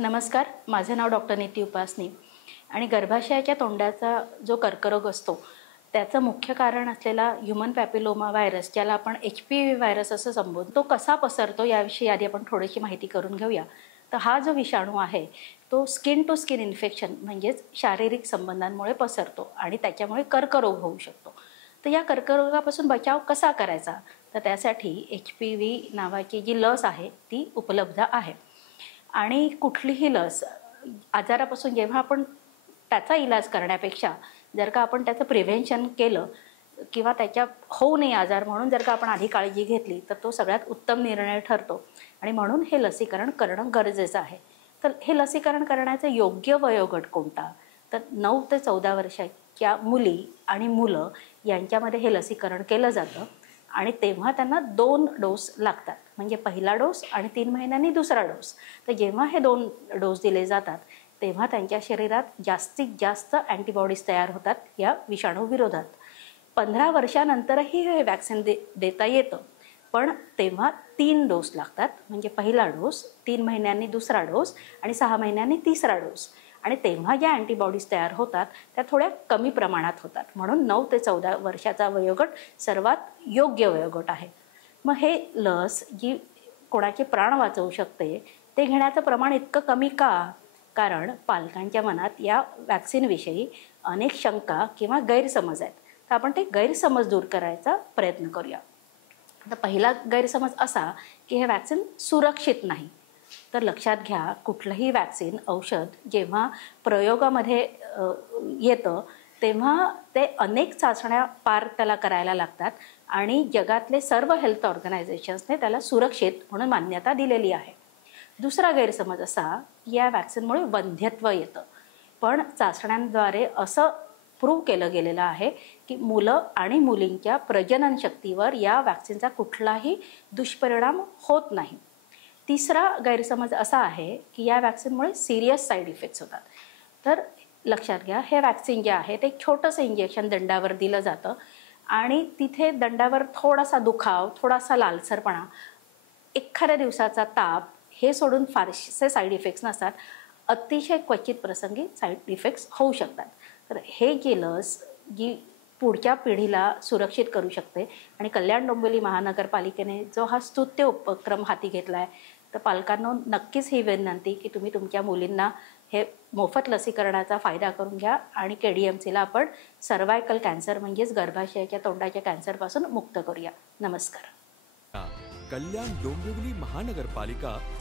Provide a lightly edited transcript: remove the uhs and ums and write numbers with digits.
नमस्कार, माझे नाव डॉक्टर नीती उपासनी आणि गर्भाशयाच्या तोंडाचा जो कर्करोग असतो त्याचं मुख्य कारण असलेला ह्यूमन पॅपिलोमा व्हायरस, ज्याला आपण HPV व्हायरस असं संबोधतो, तो कसा पसरतो याविषयी आधी आपण थोडीशी माहिती करून घेऊया. तर हा जो विषाणू आहे तो स्किन टू स्किन इन्फेक्शन म्हणजेच शारीरिक संबंधांमुळे पसरतो आणि त्याच्यामुळे कर्करोग होऊ शकतो. तर या कर्करोगापासून बचाव कसा करायचा, तर त्यासाठी HPV नावाची जी लस आहे ती उपलब्ध आहे. आणि कुठलीही लस आजारापासून जेव्हा आपण त्याचा इलाज करण्यापेक्षा जर का आपण त्याचं प्रिव्हेन्शन केलं किंवा त्याच्या होऊ नये आजार म्हणून जर का आपण आधी काळजी घेतली तर तो सगळ्यात उत्तम निर्णय ठरतो आणि म्हणून हे लसीकरण करणं गरजेचं आहे. तर हे लसीकरण करण्याचं योग्य वयोगट कोणता, तर 9 ते 14 वर्षाच्या मुली आणि मुलं यांच्यामध्ये हे लसीकरण केलं जातं आणि तेव्हा त्यांना 2 डोस लागतात, म्हणजे पहिला डोस आणि 3 महिन्यांनी दुसरा डोस. तर जेव्हा हे 2 डोस दिले जातात तेव्हा त्यांच्या शरीरात जास्तीत जास्त अँटीबॉडीज तयार होतात या विषाणूविरोधात. 15 वर्षानंतरही हे वॅक्सिन देता येतं, पण तेव्हा 3 डोस लागतात, म्हणजे पहिला डोस, 3 महिन्यांनी दुसरा डोस आणि 6 महिन्यांनी तिसरा डोस. आणि तेव्हा ज्या अँटीबॉडीज तयार होतात त्या थोड्या कमी प्रमाणात होतात, म्हणून 9 ते 14 वर्षाचा वयोगट सर्वात योग्य वयोगट आहे. मग हे लस जी कोणाचे प्राण वाचवू शकते ते घेण्याचं प्रमाण इतकं कमी का? कारण पालकांच्या मनात या वॅक्सिनविषयी अनेक शंका किंवा गैरसमज आहेत. तर आपण ते गैरसमज दूर करायचा प्रयत्न करूया. तर पहिला गैरसमज असा की हे वॅक्सिन सुरक्षित नाही. तर लक्षात घ्या, कुठलंही वॅक्सिन औषध जेव्हा प्रयोगामध्ये येतं तेव्हा ते अनेक चाचण्या पार त्याला करायला लागतात आणि जगातले सर्व हेल्थ ऑर्गनायझेशन्सने त्याला सुरक्षित म्हणून मान्यता दिलेली आहे. दुसरा गैरसमज असा की या वॅक्सिनमुळे वंध्यत्व येतं, पण चाचण्यांद्वारे असं प्रूव्ह केलं गेलेलं आहे की मुलं आणि मुलींच्या प्रजनन शक्तीवर या वॅक्सिनचा कुठलाही दुष्परिणाम होत नाही. तिसरा गैरसमज असा आहे की या वॅक्सिनमुळे सिरियस साईड इफेक्ट्स होतात. तर लक्षात घ्या, हे वॅक्सिन जे आहे ते एक छोटंसं इंजेक्शन दंडावर दिलं जातं आणि तिथे दंडावर थोडासा दुखाव, थोडासा लालसरपणा, एखाद्या दिवसाचा ताप, हे सोडून फारसे साईड इफेक्ट्स नसतात. अतिशय क्वचित प्रसंगी साईड इफेक्ट्स होऊ शकतात. तर हे जी लस जी पुढच्या पिढीला सुरक्षित करू शकते आणि कल्याण डोंबिवली महानगरपालिकेने जो हा स्तुत्य उपक्रम हाती घेतला आहे, तर पालकांना नक्कीच ही विनंती की तुम्ही तुमच्या मुलींना हे मोफत लसीकरणाचा फायदा करून घ्या आणि KDMCला आपण सर्वायकल कॅन्सर म्हणजेच गर्भाशयाच्या तोंडाच्या कॅन्सरपासून मुक्त करूया. नमस्कार. कल्याण डोंबिवली महानगरपालिका